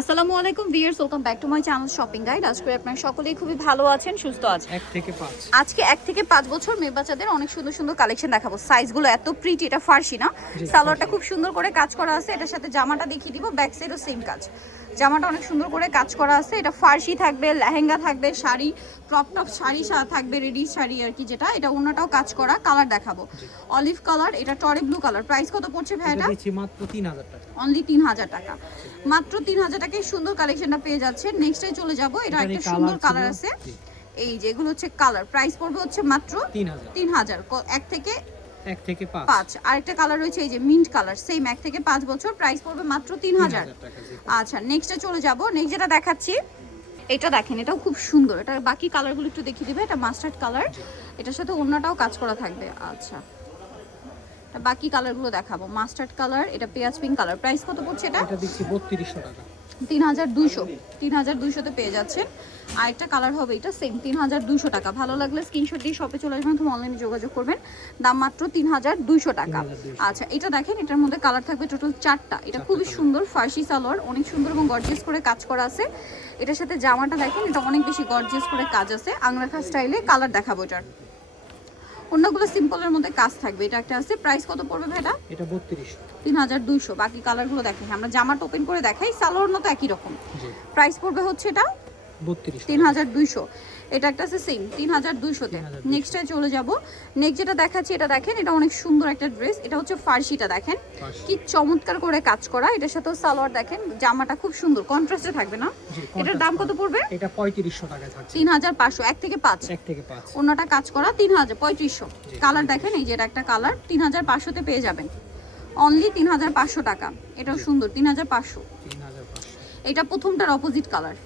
আসসালামু আলাইকুম viewers, welcome back to my channel shopping guide. আজকে আপনারা সকলেই খুবই ভালো আছেন, সুস্থ আছেন। 1 থেকে 5 আজকে 1 থেকে 5 বছর মেয়ে বাচ্চাদের অনেক সুন্দর সুন্দর কালেকশন দেখাবো। সাইজগুলো এত প্রিটি, এটা ফার্সি না, জি, সালোয়ারটা ফার্সি। খুব সুন্দর করে কাজ করা আছে। এটার সাথে জামাটা দেখিয়ে দিব, ব্যাক সাইডও সেম কাজ। জামাটা অনেক সুন্দর করে কাজ করা আছে। এটা ফার্সি থাকবে, লেহেঙ্গা থাকবে, শাড়ি, ক্রপ টপ শাড়ি থাকবে, রেডি শাড়ি আর কি, যেটা এটা অন্যটাও কাজ করা। কালার দেখাবো, অলিভ কালার, এটা টরে ব্লু কালার। প্রাইস কত পড়ছে ভাই এটা এটা? দিচ্ছি মাত্র 3000 টাকা। অনলি 3000 টাকা, মাত্র 3000 টাকায় সুন্দর কালেকশনটা পেয়ে যাচ্ছে। নেক্সটে চলে যাব, এটা একটা সুন্দর কালার আছে। এই যে এগুলো হচ্ছে কালার, প্রাইস পড়বে হচ্ছে মাত্র 3000। 1 থেকে 5। আরেকটা কালার রয়েছে এই যে মিন্ট কালার, সেম 1 থেকে 5 বছর, প্রাইস পড়বে মাত্র 3000 টাকা। আচ্ছা, নেক্সটে চলে যাব। নেক্সট যেটা দেখাচ্ছি এটা দেখেন, এটাও খুব সুন্দর। এটা বাকি কালারগুলো একটু দেখিয়ে দিবে। এটা মাস্টার্ড কালার, এটার সাথে অন্যটাও কাজ করা থাকবে। আচ্ছা, বাকি কালারগুলো দেখাবো। মাস্টার্ড কালার, এটা পেঁয়াজ পিঙ্ক কালার। প্রাইস কত পড়ছে এটা? এটা দিচ্ছি 3200 টাকা। 3200 তে পেয়ে যাচ্ছেন। আর একটা কালার হবে এটা সেম 3200 টাকা। ভালো লাগলে স্ক্রিনশট দিয়ে শপে চলে আসবেন, তুমি অনলাইনে যোগাযোগ করবেন। দাম মাত্র 3200 টাকা। আচ্ছা, এটা দেখেন, এটার মধ্যে কালার থাকবে টোটাল 4টা। এটা খুবই সুন্দর ফার্সি সালোয়ার, অনেক সুন্দর এবং গর্জিয়াস করে কাজ করা আছে। এটার সাথে জামাটা দেখেন, এটা অনেক বেশি গর্জিয়াস করে কাজ আছে। আংরাখা স্টাইলে কালার দেখাবো এটার। অন্যগুলো সিম্পলের মধ্যে কাজ থাকবে। এটা একটা আছে, প্রাইস কত পড়বে ভাই এটা? এটা 3200। 3200। বাকি কালারগুলো দেখেন, আমরা জামাটা ওপেন করে দেখাই, সালোয়ার মতো একই রকম। জি, প্রাইস পড়বে হচ্ছে এটা 3200। 3200। এটা একটা আছে সেম 3200 তে। 3200 নেক্সটে চলে যাব। নেক্সট যেটা দেখাচ্ছি, এটা দেখেন, এটা অনেক সুন্দর একটা ড্রেস। এটা হচ্ছে ফার্সিটা দেখেন ফার্সি। কি চমৎকার করে কাজ করা। এটার সাথেও সালোয়ার দেখেন, জামাটা খুব সুন্দর কন্ট্রাস্টে থাকবে না? জি, এটার দাম কত পড়বে? এটা 3500 টাকা থাকছে। 3500। 1 থেকে 5। 1 থেকে 5। অন্যটা কাজ করা 3500। কালার দেখেন, এই যে এটা একটা কালার 3500 তে পেয়ে যাবেন। অনলি 3500 টাকা। এটাও সুন্দর 3500। 3500। এটা প্রথমটার অপোজিট কালার,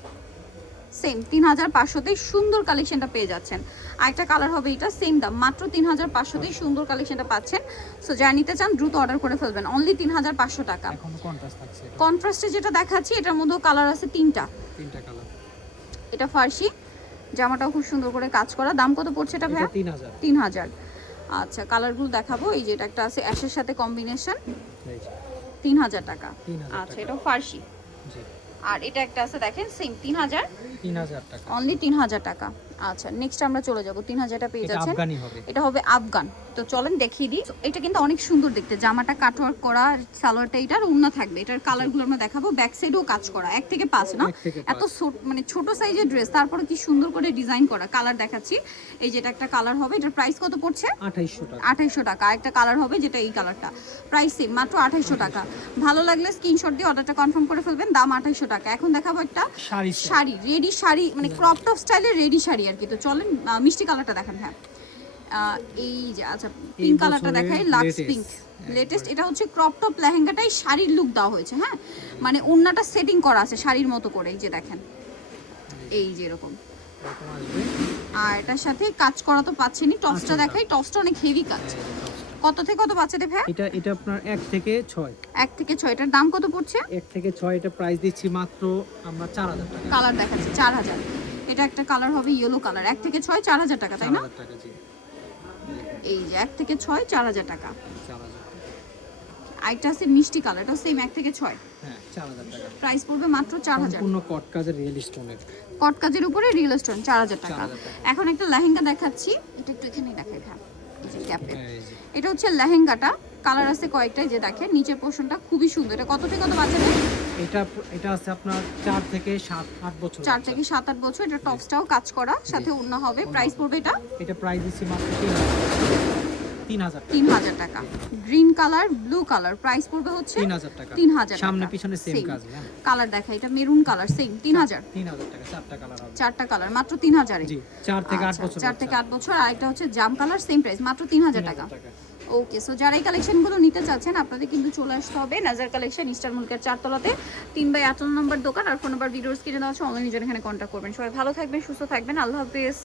সেম 3500তেই সুন্দর কালেকশনটা পেয়ে যাচ্ছেন। আরেকটা কালার হবে এটা, সেম দাম, মাত্র 3500তেই সুন্দর কালেকশনটা পাচ্ছেন। সো যারা নিতে চান দ্রুত অর্ডার করে ফেলবেন, অনলি 3500 টাকা। এখন কন্ট্রাস্ট থাকছে এটা। কন্ট্রাস্টে যেটা দেখাচ্ছি, এটার মধ্যেও কালার আছে 3টা। 3টা কালার। এটা ফার্সি, জামাটাও খুব সুন্দর করে কাজ করা। দাম কত পড়ছে এটা ভাইয়া? এটা 3000। 3000। আচ্ছা, কালারগুলো দেখাবো। এই যে এটা একটা আছে অ্যাশের সাথে কম্বিনেশন, এই যে 3000 টাকা। 3000 আচ্ছা, টাকা। এটাও ফার্সি। জি, আর এটা একটা আছে দেখেন, সেম 3000, 3000 টাকা। অনলি 3000 টাকা। আচ্ছা, নেক্সট আমরা চলে যাব। 3000টা পেয়ে এটা যাচ্ছেন। আফগানি হবে। এটা হবে আফগান। তো চলেন দেখিয়ে দিই। এটা কিন্তু অনেক সুন্দর দেখতে, জামাটা কাটওয়ার্ক করা, সালোয়ারটা এটার ওন্না থাকবে। এটার কালারগুলো আমরা দেখাবো। ব্যাক সাইডেও কাজ করা। 1 থেকে 5 না, 1 থেকে 5। এত মানে ছোট সাইজের ড্রেস, তারপরে কি সুন্দর করে ডিজাইন করা। কালার দেখাচ্ছি, এই যেটা একটা কালার হবে। এটার প্রাইস কত পড়ছে? 2800 টাকা। 2800 টাকা। আরেকটা কালার হবে যেটা এই কালারটা, প্রাইস সেম, মাত্র 2800 টাকা। ভালো লাগলে স্ক্রিনশট দিয়ে অর্ডারটা কনফার্ম করে ফেলবেন। দাম 2800 টাকা। এখন দেখাবো একটা শাড়ি। শাড়ি, রেডি শাড়ি, মানে ক্রপ টপ স্টাইলের রেডি শাড়ি আর কি। তো চলেন মিষ্টি কালারটা দেখেন। হ্যাঁ, এই যে আচ্ছা, পিঙ্ক কালারটা দেখাই, লাক্স পিঙ্ক লেটেস্ট। এটা হচ্ছে ক্রপ টপ লেহেঙ্গাটাই শাড়ির লুক দেওয়া হয়েছে। হ্যাঁ, মানে ওন্নাটা সেটিং করা আছে শাড়ির মতো করে, এই যে দেখেন, এই যে এরকম। এরকম আসবে। আর এটার সাথে কাজ করা তো পাচ্ছেনই। টপসটা দেখাই, টপসটা অনেক হেভি কাজ। এই যে টপসটা। কত থেকে কত বাচ্চাদের ভাই? এটা আপনার 1 থেকে 6। 1 থেকে 6। এটার দাম কত পড়ছে? 1 থেকে 6। এটা প্রাইস দিচ্ছি মাত্র আমরা 4000 টাকা। কালার দেখাচ্ছি 4000। এটা একটা কালার হবে ইয়েলো কালার। 1 থেকে 6 4000 টাকা, তাই না? 4000 টাকা। জি, এই যে 1 থেকে 6 4000 টাকা। 4000 টাকা। আইটা আছে মিষ্টি কালার, এটাও সেম 1 থেকে 6। হ্যাঁ, 4000 টাকা। প্রাইস পড়বে মাত্র 4000। সম্পূর্ণ কট কাজের রিয়েল স্টোনের। কট কাজের উপরে রিয়েল স্টোন, 4000 টাকা। 4000 টাকা। এখন একটা লেহেঙ্গা দেখাচ্ছি, এটা একটু এখানেই দেখাই। হ্যাঁ, এই যে ক্যাপে, এই যে এটা হচ্ছে লেহেঙ্গাটা। কালার আছে কয়েকটাই, যে দেখেন নিচের পোর্শনটা খুবই সুন্দর। এটা কত থেকে কত বাচ্চাদের? এটা আছে আপনার 4 থেকে 7-8 বছর। 4 থেকে 7-8 বছর। এটা টপসটাও কাজ করা, সাথে ওড়না হবে। প্রাইস পড়বে এটা? এটা প্রাইস দিচ্ছি মাত্র 3000 টাকা। 3000 টাকা। Green colour, blue colour, price পড়বে হচ্ছে 3000 টাকা। 3000 টাকা। সামনে পিছনে সেম Same। কাজ। হ্যাঁ, কালার দেখা, এটা মেরুন কালার, সেম 3000। 3000 টাকা। 4টা কালার হবে। 4টা কালার, মাত্র 3000 এ। জি, 4 থেকে 8 বছর। 4 থেকে 8 বছর। আর এটা হচ্ছে জাম কালার, সেম প্রাইস, মাত্র 3000 টাকা। ওকে, সো যারা এই কালেকশনগুলো নিতে চাচ্ছেন, আপনাদের কিন্তু চলে আসতে হবে নাজার কালেকশন, ইস্টার মুলকের 4 তলাতে, 3/8 নম্বর দোকান। আর ফোন নাম্বার ভিডিওস কিনে দেওয়া আছে, অনলাইনে জন্য এখানে কন্ট্যাক্ট করবেন। সবাই ভালো থাকবেন, সুস্থ থাকবেন, আল্লাহ হাফেজ।